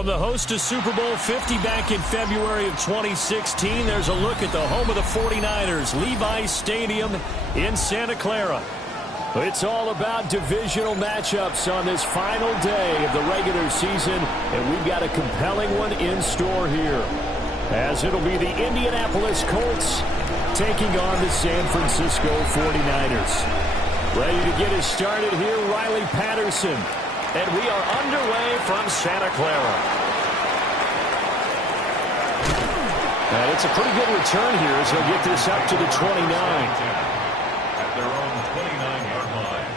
From the host to Super Bowl 50 back in February of 2016, there's a look at the home of the 49ers, Levi's Stadium in Santa Clara. It's all about divisional matchups on this final day of the regular season, and we've got a compelling one in store here, as it'll be the Indianapolis Colts taking on the San Francisco 49ers. Ready to get us started here, Riley Patterson. And we are underway from Santa Clara. And it's a pretty good return here as they'll get this up to the 29. At their own 29-yard line.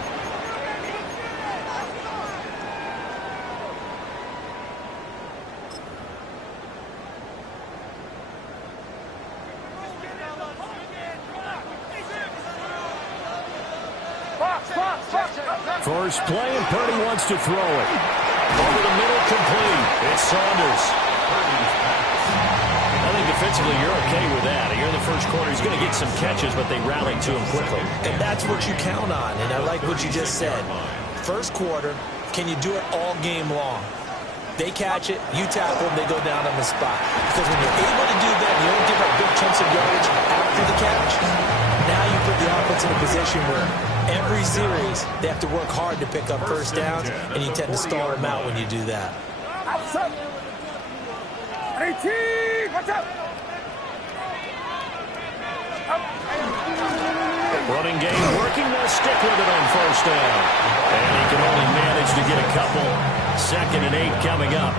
First play, and Purdy wants to throw it. Over the middle, complete. It's Saunders. I think defensively you're okay with that. Here in the first quarter, he's going to get some catches, but they rallied to him quickly. And that's what you count on, and I like what you just said. First quarter, can you do it all game long? They catch it, you tackle them, they go down on the spot. Because when you're able to do that, you don't give up big chunks of yardage after the catch. Now you put the offense in a position where every series they have to work hard to pick up first downs, and you tend to stall them out when you do that. Running game working, they'll stick with it on first down. And he can only manage to get a couple. 2nd and 8 coming up.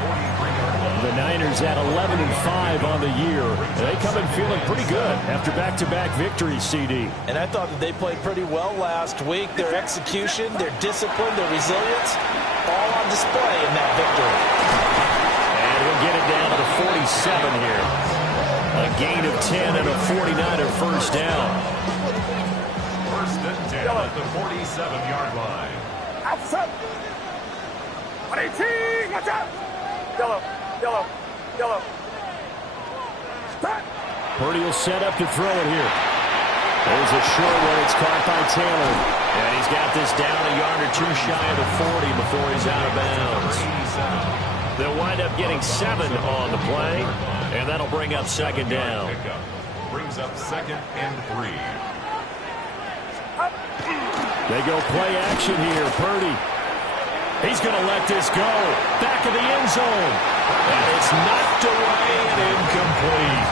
The Niners at 11-5 on the year. They come in feeling pretty good after back-to-back victories, CD. And I thought that they played pretty well last week. Their execution, their discipline, their resilience, all on display in that victory. And we'll get it down to the 47 here. A gain of 10 and a 49er first down. First and 10 at the 47-yard line. Outside. 18, watch out. Yellow. Purdy will set up to throw it here. There's a short one. It's caught by Taylor. And he's got this down a yard or two shy of the 40 before he's out of bounds. They'll wind up getting 7 on the play, and that'll bring up 2nd down. Brings up 2nd and 3. They go play action here. Purdy. He's going to let this go. Back of the end zone. And it's knocked away and incomplete.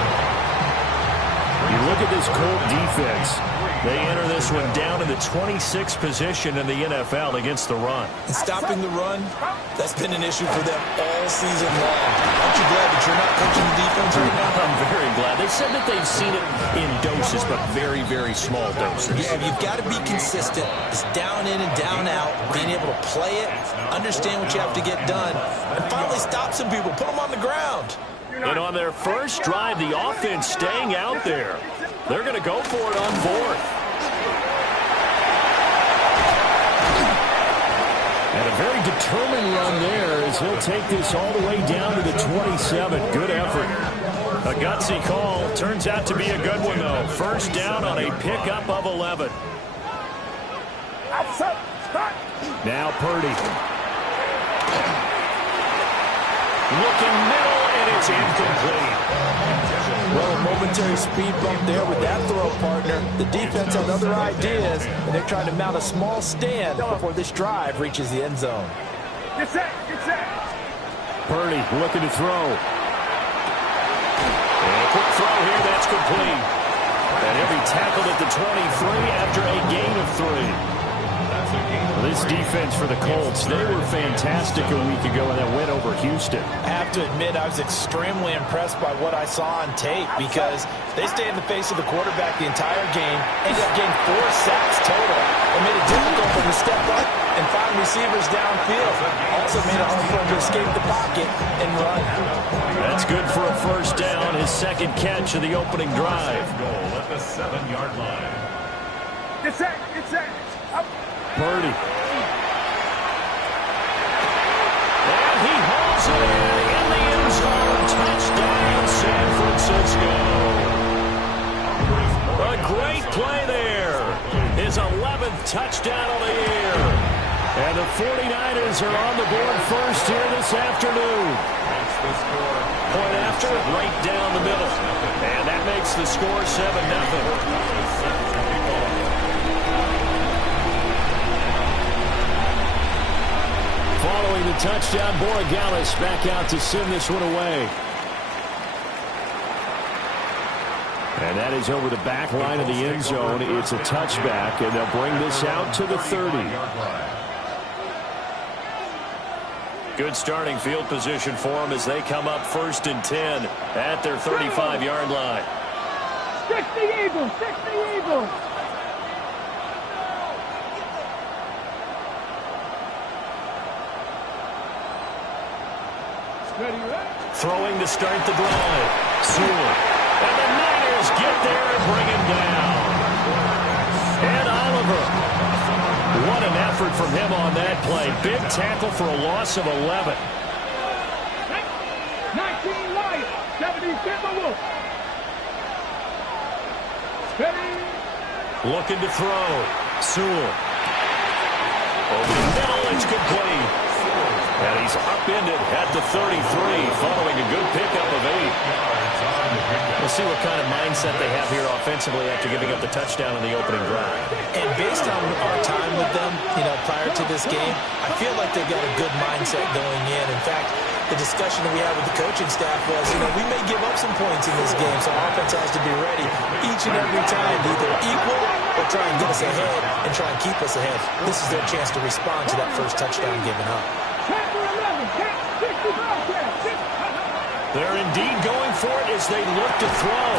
You look at this Colt defense. They enter this one down in the 26th position in the NFL against the run. And stopping the run, that's been an issue for them all season long. Aren't you glad that you're not coaching the defense right now? I'm very glad. They said that they've seen it in doses, but very, very small doses. Yeah, you've got to be consistent. It's down in and down out, being able to play it, understand what you have to get done, and finally stop some people, put them on the ground. And on their first drive, the offense staying out there. They're going to go for it on 4th. And a very determined run there as he'll take this all the way down to the 27. Good effort. A gutsy call. Turns out to be a good one, though. First down on a pickup of 11. Now Purdy. Looking middle, and it's incomplete. Well, a momentary speed bump there with that throw, partner. The defense had other ideas, and they're trying to mount a small stand before this drive reaches the end zone. Get set. Purdy looking to throw. And a quick throw here, that's complete. And he'll be tackled at the 23 after a gain of 3. This defense for the Colts, they were fantastic a week ago in that win over Houston. I have to admit, I was extremely impressed by what I saw on tape because they stayed in the face of the quarterback the entire game, ended up getting 4 sacks total, and made it difficult for him to step up and find receivers downfield. Also made it hard for him to escape the pocket and run. That's good for a first down, his 2nd catch of the opening drive. Goal at the 7-yard line. Get set. Up. Purdy. And he holds it in the end zone. Touchdown, San Francisco. A great play there. His 11th touchdown of the year. And the 49ers are on the board first here this afternoon. Point after, right down the middle. And that makes the score 7-0. Following the touchdown, Borregales back out to send this one away. And that is over the back line of the end zone. It's a touchback, and they'll bring this out to the 30. Good starting field position for them as they come up 1st and 10 at their 35-yard line. Stick the Eagles! Stick the Eagles! Throwing to start the drive. Sewell. And the Niners get there and bring him down. And Oliver. What an effort from him on that play. Big tackle for a loss of 11. 19 Lions, 70 Timberwolves. Steady. Looking to throw. Sewell. Over the middle, it's complete. And he's upended at the 33 following a good pickup of 8. We'll see what kind of mindset they have here offensively after giving up the touchdown in the opening drive. And based on our time with them, prior to this game, I feel like they've got a good mindset going in. In fact, the discussion that we had with the coaching staff was, we may give up some points in this game, so offense has to be ready each and every time to either equal or try and get us ahead and try and keep us ahead. This is their chance to respond to that first touchdown given up. They're indeed going for it as they look to throw.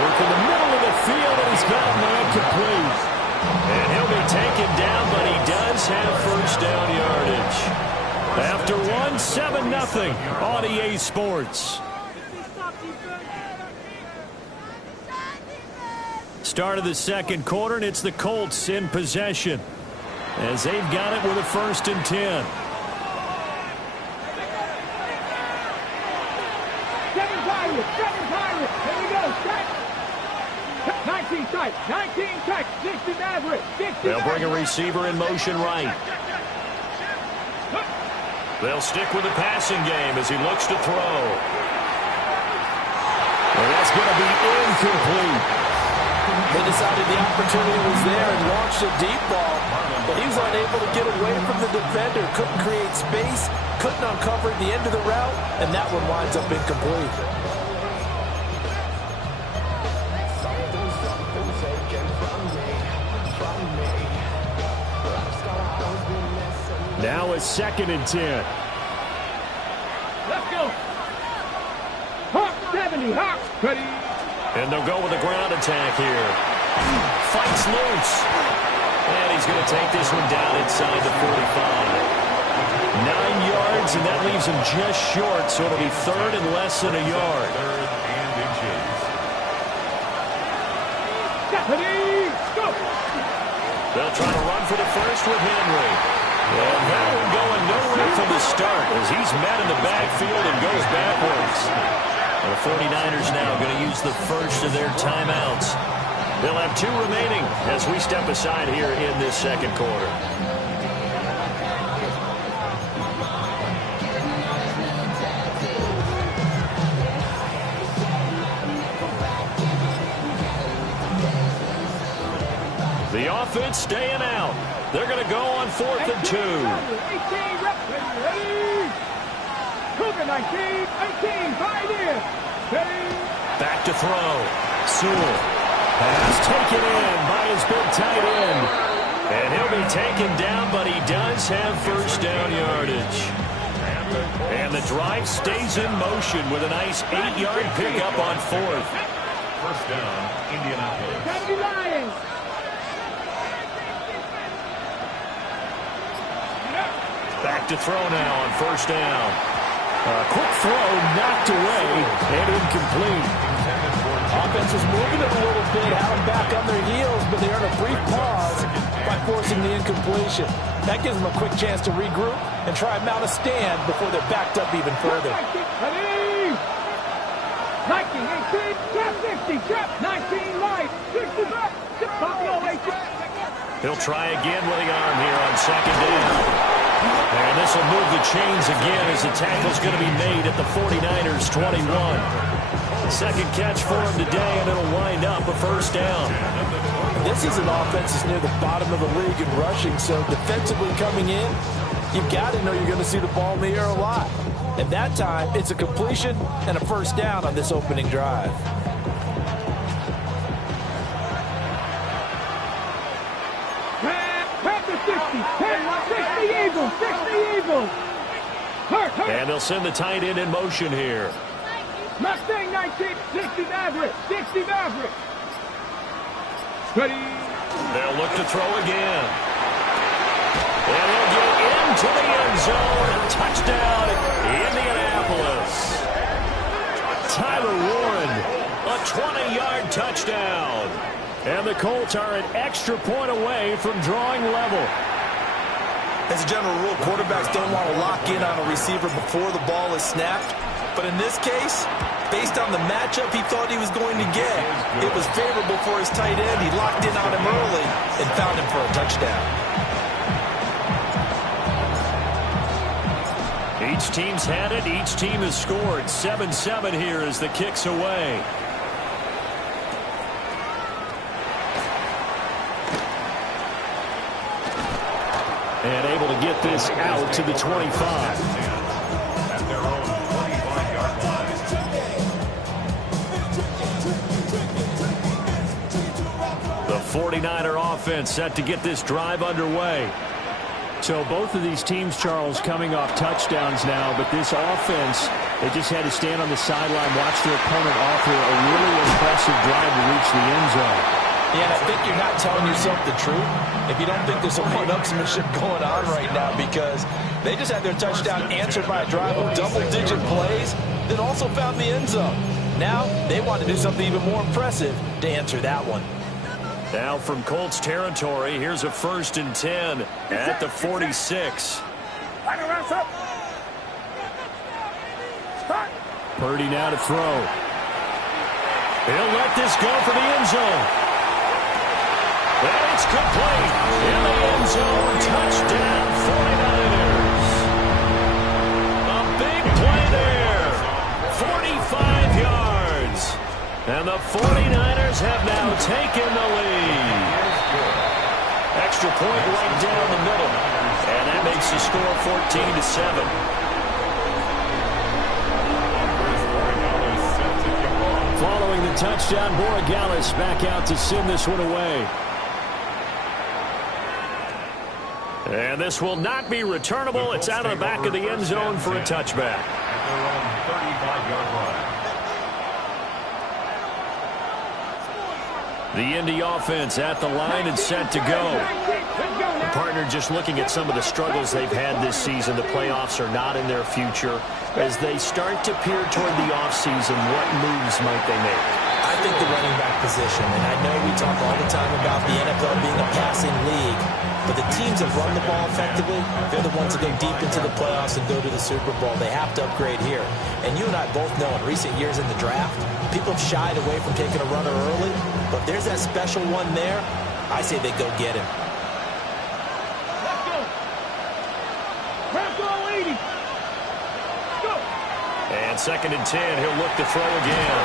Work in the middle of the field, and he's got a man complete. And he'll be taken down, but he does have first down yardage. After 7-0 on EA Sports. Start of the second quarter, and it's the Colts in possession as they've got it with a 1st and 10. 19 tight, 60 Maverick, 60 They'll bring a receiver in motion right. They'll stick with the passing game as he looks to throw. And that's going to be incomplete. They decided the opportunity was there and launched a deep ball, but he was unable to get away from the defender, couldn't create space, couldn't uncover the end of the route, and that one winds up incomplete. Now a 2nd and 10. Let's go. Hawk 70, Hawk. Ready. And they'll go with a ground attack here. Fights loose. And he's going to take this one down inside the 45. 9 yards, and that leaves him just short, so it'll be 3rd and less than a yard. 3rd and inches. Ready. Go. They'll try to run for the first with Henry. And that one going nowhere from the start as he's met in the backfield and goes backwards. And the 49ers now going to use the first of their timeouts. They'll have 2 remaining as we step aside here in this second quarter. The offense staying out. They're going to go on 4th and 2. 18, ready. Cougar 19, 18, right in. Ready. Back to throw. Sewell. Pass taken in by his big tight end. And he'll be taken down, but he does have first down yardage. And the drive stays in motion with a nice 8-yard pickup on 4th. First down, Indianapolis. 70 Lions. Back to throw now on first down. A quick throw knocked away and incomplete. Offense was moving it a little bit, had them back on their heels, but they earned a brief pause by forcing the incompletion. That gives them a quick chance to regroup and try and mount a stand before they're backed up even further. 19, 18, trap 60, trap 19, light, 60 back, He'll try again with the arm here on 2nd down. And this this will move the chains again as the tackle's going to be made at the 49ers 21. Second catch for him today, and it'll wind up a first down. This is an offense that's near the bottom of the league in rushing, so defensively coming in, you've got to know you're going to see the ball in the air a lot. And that time, it's a completion and a first down on this opening drive. Back to 60 Eagles, 60 Eagles. And they'll send the tight end in motion here. Mustang 19, 60 Maverick, 60 Maverick. Ready. They'll look to throw again. And he'll get into the end zone. Touchdown, Indianapolis. Tyler Warren, a 20-yard touchdown. And the Colts are an extra point away from drawing level. As a general rule, quarterbacks don't want to lock in on a receiver before the ball is snapped. But in this case, based on the matchup he thought he was going to get, it was favorable for his tight end. He locked in on him early and found him for a touchdown. Each team's had it. Each team has scored. 7-7 here as the kick's away. And able to get this out to the 25. At their own 25-yard line. The 49er offense set to get this drive underway. So both of these teams, Charles, coming off touchdowns now, but this offense, they just had to stand on the sideline, watch their opponent offer a really impressive drive to reach the end zone. Yeah, and I think you're not telling yourself the truth if you don't think there's some one-upsmanship going on right now, because they just had their touchdown answered by a drive of double-digit plays that also found the end zone. Now they want to do something even more impressive to answer that one. Now from Colts territory, here's a 1st and 10 at the 46. Purdy now to throw. He'll let this go for the end zone. And it's complete. In the end zone, touchdown 49ers. A big play there. 45 yards. And the 49ers have now taken the lead. Extra point right down the middle. And that makes the score 14-7. Following the touchdown, Borregales back out to send this one away. And this will not be returnable. It's out of the back of the end zone for a touchback. At their own 35-yard line. The Indy offense at the line and set to go. The partner just looking at some of the struggles they've had this season. The playoffs are not in their future. As they start to peer toward the offseason, what moves might they make? I think the running back position, and I know we talk all the time about the NFL being a passing league, but the teams that run the ball effectively, they're the ones that go deep into the playoffs and go to the Super Bowl. They have to upgrade here. And you and I both know in recent years in the draft, people have shied away from taking a runner early, but there's that special one there. I say they go get him. And 2nd and 10, he'll look to throw again.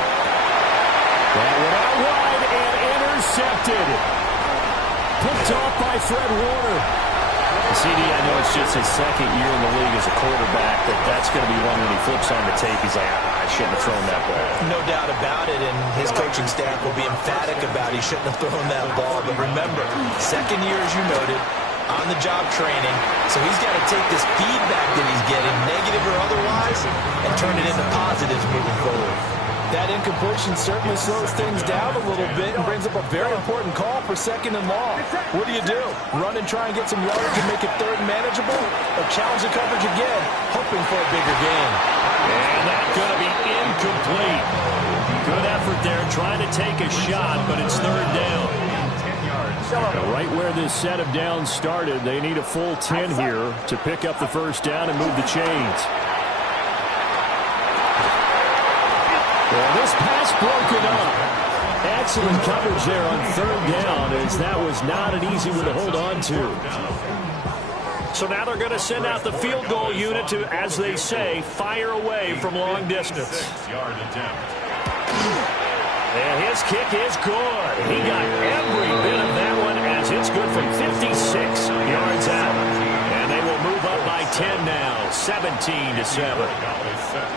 That went out wide and intercepted. Picked off by Fred Warner. CD, I know it's just his 2nd year in the league as a quarterback, but that's going to be one when he flips on the tape. He's like, I shouldn't have thrown that ball. No doubt about it, and his coaching staff will be emphatic about he shouldn't have thrown that ball. But remember, 2nd year, as you noted, on-the-job training, so he's got to take this feedback that he's getting, negative or otherwise, and turn it into positives moving forward. That incompletion certainly slows things down a little bit and brings up a very important call for 2nd and long. What do? Run and try and get some yardage and make it 3rd and manageable, or challenge the coverage again, hoping for a bigger gain? And that's going to be incomplete. Good effort there, trying to take a shot, but it's 3rd down. Right where this set of downs started, they need a full 10 here to pick up the 1st down and move the chains. Well, this pass broken up. Excellent coverage there on 3rd down, as that was not an easy one to hold on to. So now they're going to send out the field goal unit to, as they say, fire away from long distance. 6-yard attempt. And his kick is good. He got every bit of that one as it's good from 56 yards out. And they will move up by 10 now, 17-7.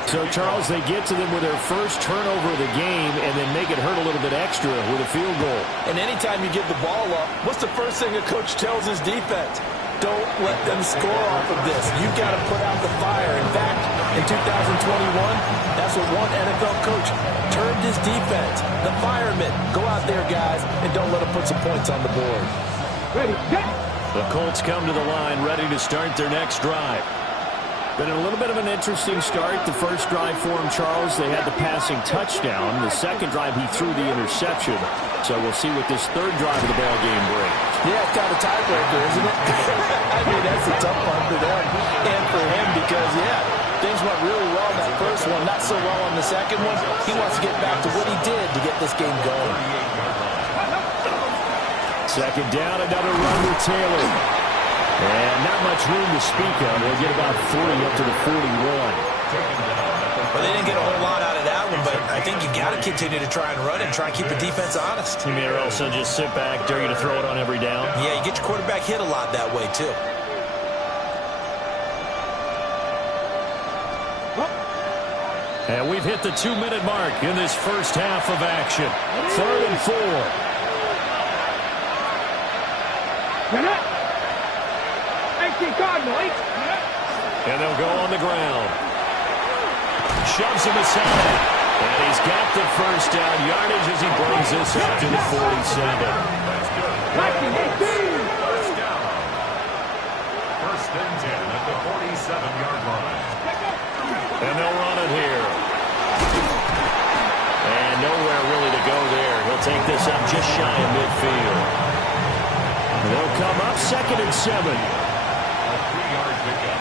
So, Charles, they get to them with their first turnover of the game and then make it hurt a little bit extra with a field goal. And anytime you give the ball up, what's the first thing a coach tells his defense? Don't let them score off of this. You've got to put out the fire. In fact, in 2021, that's what one NFL coach termed his defense. The firemen. Go out there, guys, and don't let them put some points on the board. Ready, set. The Colts come to the line ready to start their next drive. Been a little bit of an interesting start. The first drive for him, Charles, they had the passing touchdown. The second drive, he threw the interception. So we'll see what this third drive of the ball game brings. Yeah, it's kind of a tiebreaker, isn't it? I mean, that's a tough one for them and for him because, yeah, things went really well in that first one, not so well on the second one. He wants to get back to what he did to get this game going. Second down, another run with Taylor. And not much room to speak of. They'll get about 3 up to the 41. Well, they didn't get a whole lot out of that one, but I think you got to continue to try and run it and try and keep the defense honest. You mean or also just sit back, dare you to throw it on every down? Yeah, you get your quarterback hit a lot that way, too. And we've hit the 2-minute mark in this first half of action. 3rd and 4. And they'll go on the ground. Shoves him aside. And he's got the first down yardage as he brings this up to the 47. First down. 1st and 10 at the 47-yard line. And they'll run it here. And nowhere really to go there. He'll take this up just shy of midfield. They'll come up 2nd and 7. A 3-yard pickup.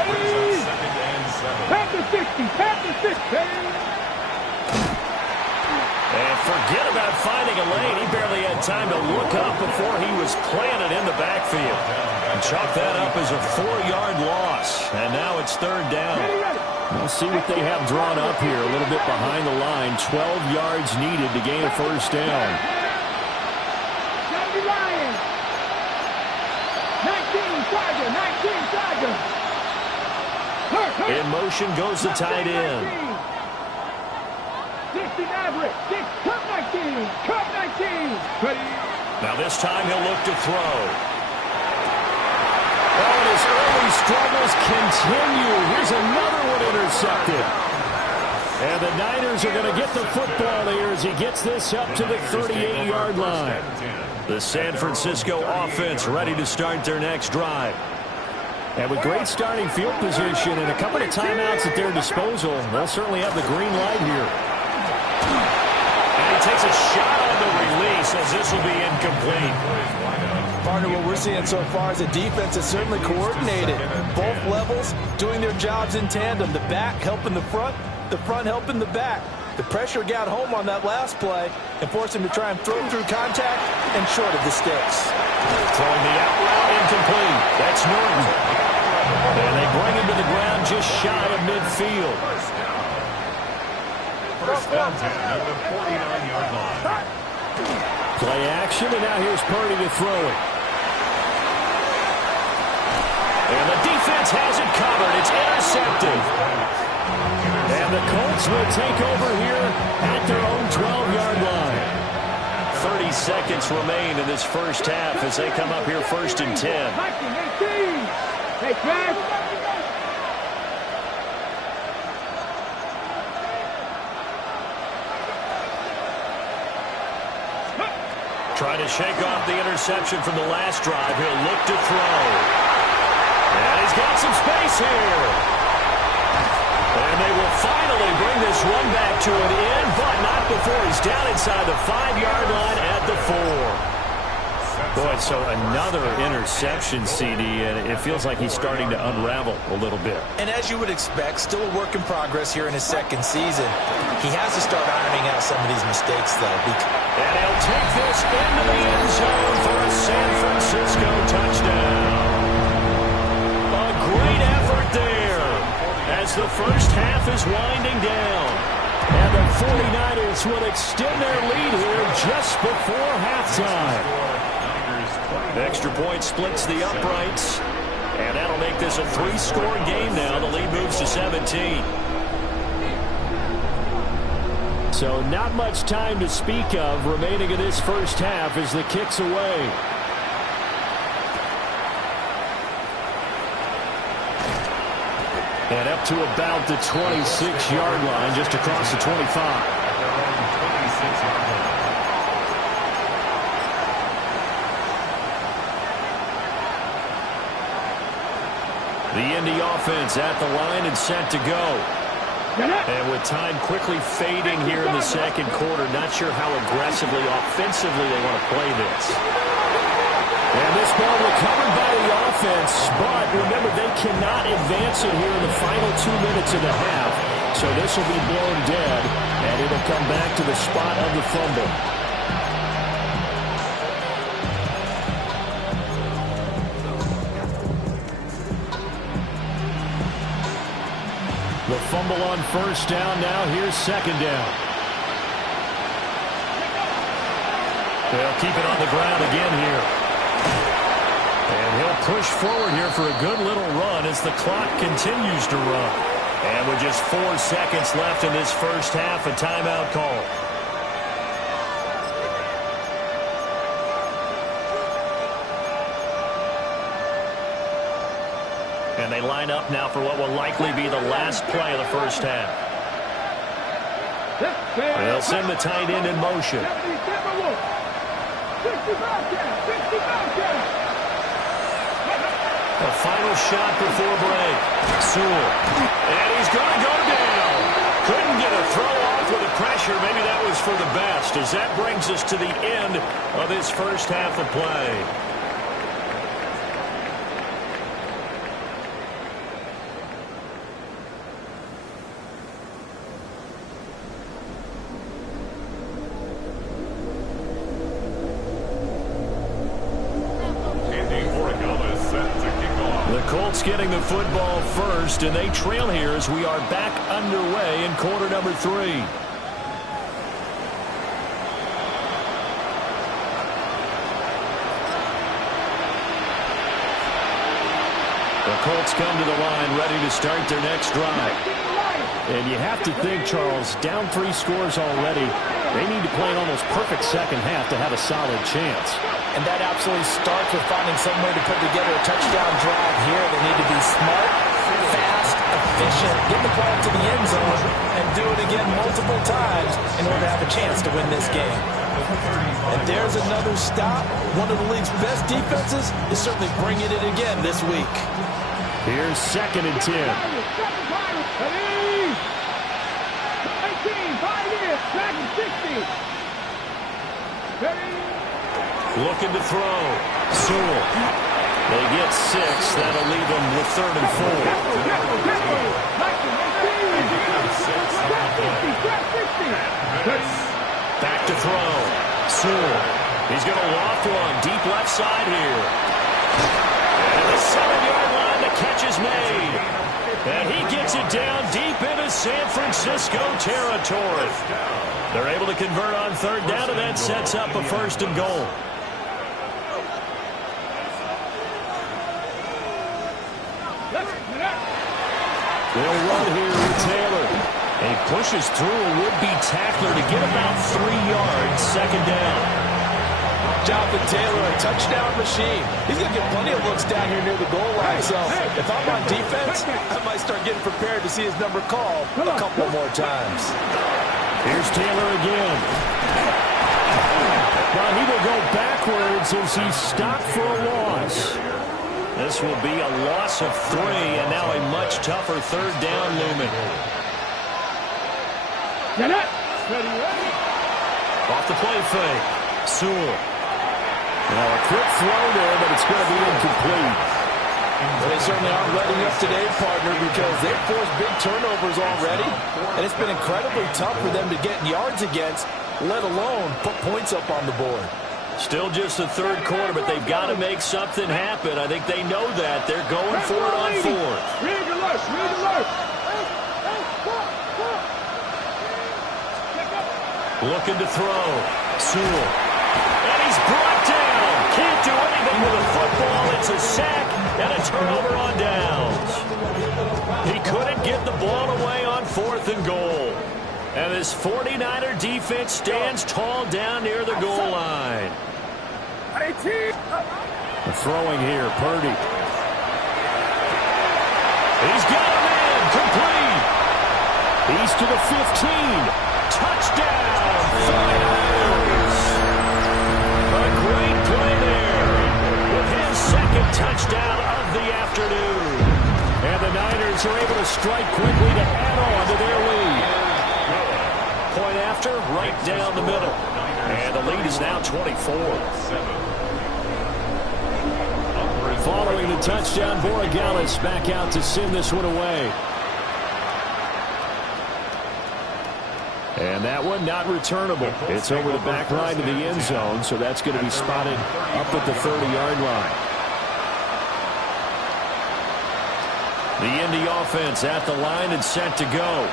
Brings up 2nd and 7. Pat the 60, pat the 60. And forget about finding a lane. He barely had time to look up before he was planted in the backfield. And chalk that up as a 4-yard loss. And now it's 3rd down. We'll see what they have drawn up here. A little bit behind the line. 12 yards needed to gain a first down. 19 Tiger. In motion goes the tight end. 60 Maverick. 6, Cup 19. Cup 19. Ready. Now this time he'll look to throw. Oh, and his early struggles continue. Here's another one intercepted. And the Niners are going to get the football here as he gets this up to the 38-yard line. The San Francisco offense ready to start their next drive. And with great starting field position and a couple of timeouts at their disposal, they'll certainly have the green light here. And he takes a shot on the release as this will be incomplete. Partner, what we're seeing so far is the defense is certainly coordinated. Both levels doing their jobs in tandem. The back helping the front helping the back. The pressure got home on that last play and forced him to try and throw through contact and short of the sticks. Throwing the out route incomplete. That's Norton. And they bring him to the ground just shy of midfield. First and 10 at the 49-yard line. Play action, and now here's Purdy to throw it. And the defense has it covered. It's intercepted. And the Colts will take over here at their own 12-yard line. 30 seconds remain in this first half as they come up here 1st and 10. Hey, Chris. Trying to shake off the interception from the last drive. He'll look to throw. And he's got some space here. And they will finally bring this run back to an end, but not before he's down inside the 5-yard line at the 4. Boy, so another interception, CD, and it feels like he's starting to unravel a little bit. And as you would expect, still a work in progress here in his 2nd season. He has to start ironing out some of these mistakes, though. And he'll take this into the end zone for a San Francisco touchdown. as the first half is winding down. And the 49ers will extend their lead here just before halftime. Extra point splits the uprights. And that'll make this a 3-score game now. The lead moves to 17. So not much time to speak of remaining in this first half as the kick's away. And up to about the 26-yard line, just across the 25. The Indy offense at the line and set to go. And with time quickly fading here in the second quarter, not sure how aggressively, offensively they want to play this. And this ball recovered by the offense, but remember, they cannot advance it here in the final 2 minutes of the half. So this will be blown dead, and it'll come back to the spot of the fumble. The fumble on first down now. Here's second down. They'll keep it on the ground again here. And he'll push forward here for a good little run as the clock continues to run. And with just 4 seconds left in this first half, a timeout call. And they line up now for what will likely be the last play of the first half. They'll send the tight end in motion. A final shot before break. Sewell. And he's going to go down. Couldn't get a throw off with the pressure. Maybe that was for the best, as that brings us to the end of this first half of play. Getting the football first, and they trail here as we are back underway in quarter number 3. The Colts come to the line ready to start their next drive. And you have to think, Charles, down 3 scores already. They need to play an almost perfect second half to have a solid chance. And that absolutely starts with finding some way to put together a touchdown drive here. They need to be smart, fast, efficient, get the ball to the end zone, and do it again multiple times in order to have a chance to win this game. And there's another stop. One of the league's best defenses is certainly bringing it again this week. Here's second and 10. Looking to throw. Sewell. They get 6. That'll leave them with 3rd and 4. Back to throw. Sewell. He's going to loft one. Deep left side here. And the 7-yard line, the catch is made. And he gets it down deep into San Francisco territory. They're able to convert on 3rd down, and that sets up a 1st and goal. They'll run here with Taylor. And he pushes through a would-be tackler to get about 3 yards. 2nd down. Jonathan Taylor, a touchdown machine. He's going to get plenty of looks down here near the goal line. So if I'm on defense, I might start getting prepared to see his number called a couple more times. Here's Taylor again. Well, he will go backwards as he's stopped for a loss. This will be a loss of 3, and now a much tougher 3rd down looming. Off the play fake. Sewell. Now a quick throw there, but it's going to be incomplete. Well, they certainly aren't letting up today, partner, because they've forced big turnovers already, and it's been incredibly tough for them to get yards against, let alone put points up on the board. Still just the 3rd quarter, but they've got to make something happen. I think they know that. They're going for it on 4th. Looking to throw. Sewell. And he's brought down. Can't do anything with a football. It's a sack and a turnover on downs. He couldn't get the ball away on 4th and goal. And this 49er defense stands tall down near the goal line. Throwing here, Purdy. He's got him in. Complete. He's to the 15. Touchdown. 49ers. A great play there with his second touchdown of the afternoon. And the Niners are able to strike quickly to add on to their lead. Point after, right down the middle. And the lead is now 24. Following the touchdown, Borregales back out to send this one away. And that one not returnable. It's over the back line to the end zone, so that's going to be spotted up at the 30-yard line. The Indy offense at the line and set to go.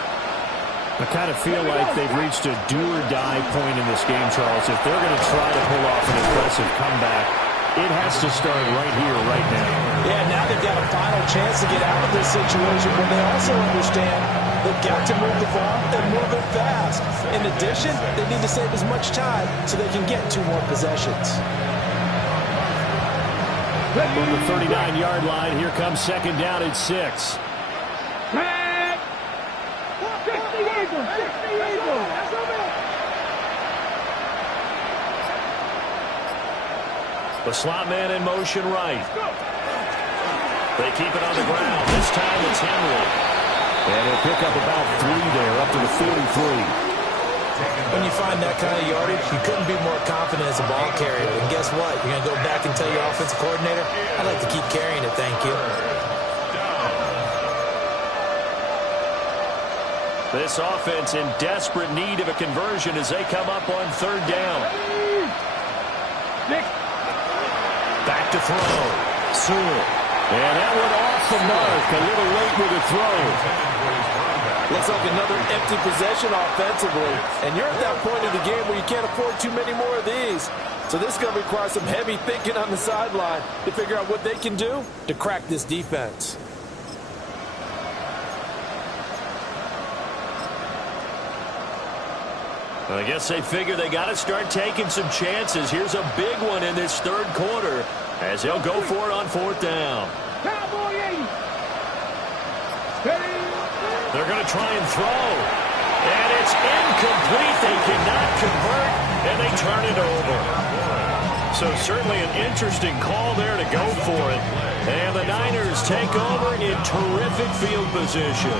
I kind of feel like they've reached a do-or-die point in this game, Charles. If they're going to try to pull off an impressive comeback, it has to start right here, right now. Yeah, now they've got a final chance to get out of this situation, but they also understand they've got to move the ball and move it fast. In addition, they need to save as much time so they can get 2 more possessions. From the 39-yard line, here comes second down at 6. The slot man in motion right. They keep it on the ground. This time it's Henry. And he'll pick up about 3 there, up to the 43. When you find that kind of yardage, you couldn't be more confident as a ball carrier. And guess what? You're going to go back and tell your offensive coordinator, I'd like to keep carrying it, thank you. This offense in desperate need of a conversion as they come up on 3rd down. Back to throw. Sewell. And that one off the mark. A little late with the throw. Looks like another empty possession offensively. And you're at that point of the game where you can't afford too many more of these. So this is going to require some heavy thinking on the sideline to figure out what they can do to crack this defense. I guess they figure they got to start taking some chances. Here's a big one in this 3rd quarter as they'll go for it on 4th down. They're going to try and throw. And it's incomplete. They cannot convert, and they turn it over. So certainly an interesting call there to go for it. And the Niners take over in terrific field position.